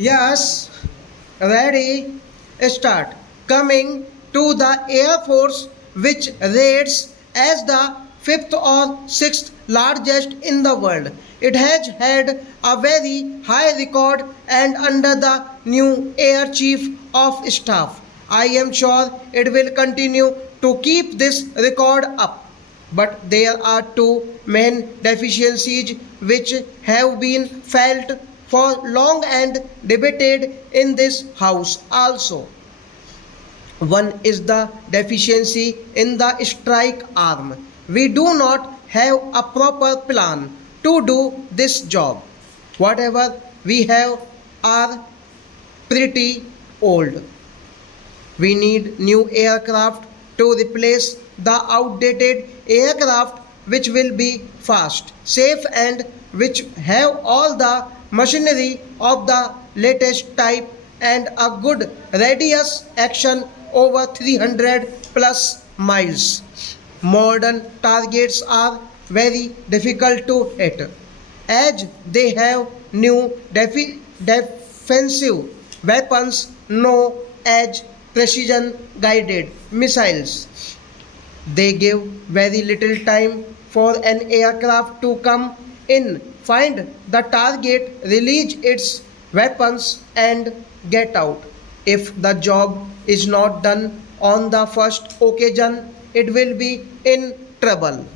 Yes, ready, start. Coming to the Air Force, which rates as the fifth or sixth largest in the world. It has had a very high record and under the new Air Chief of Staff. I am sure it will continue to keep this record up. But there are two main deficiencies which have been felt for long and debated in this house also. One is the deficiency in the strike arm. We do not have a proper plan to do this job. Whatever we have are pretty old. We need new aircraft to replace the outdated aircraft which will be fast, safe and which have all the machinery of the latest type and a good radius action over 300 plus miles. Modern targets are very difficult to hit as they have new defensive weapons known as precision guided missiles. They give very little time for an aircraft to come in, find the target, release its weapons, and get out. If the job is not done on the first occasion, it will be in trouble.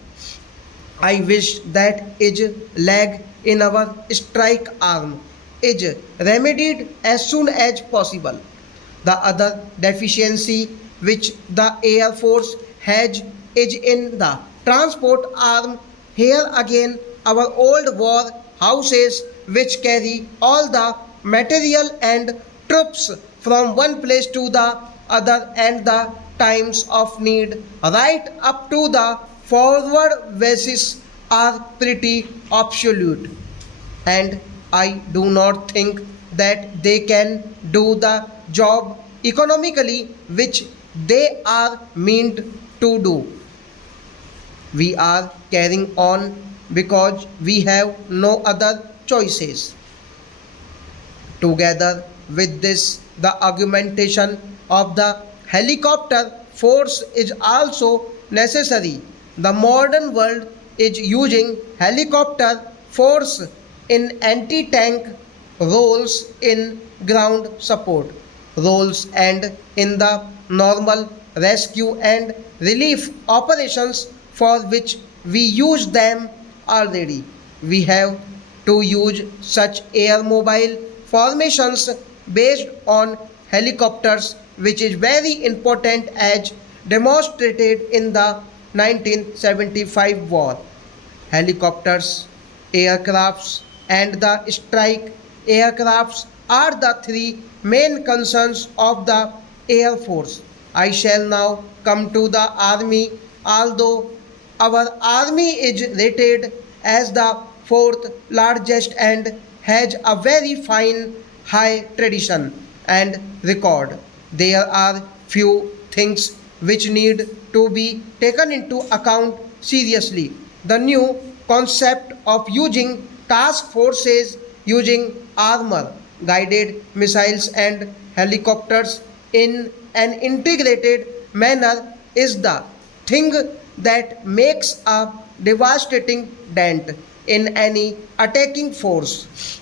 I wish that each lag in our strike arm is remedied as soon as possible. The other deficiency which the Air Force has is in the transport arm. Here again, our old war houses which carry all the material and troops from one place to the other and the times of need right up to the forward bases are pretty obsolete, and I do not think that they can do the job economically which they are meant to do. We are carrying on because we have no other choices. Together with this, the augmentation of the helicopter force is also necessary. The modern world is using helicopter force in anti-tank roles, in ground support roles, and in the normal rescue and relief operations for which we use them already. We have to use such air mobile formations based on helicopters, which is very important as demonstrated in the 1975 war. Helicopters, aircrafts, and the strike aircrafts are the three main concerns of the Air Force. I shall now come to the Army. Although our Army is rated as the fourth largest and has a very fine high tradition and record, there are few things which need to be taken into account seriously. The new concept of using task forces using armor, guided missiles, and helicopters in an integrated manner is the thing that makes a devastating dent in any attacking force.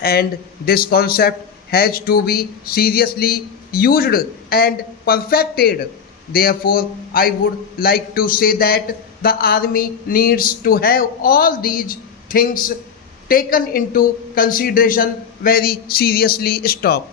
And this concept has to be seriously used and perfected. Therefore, I would like to say that the army needs to have all these things taken into consideration very seriously. Stop.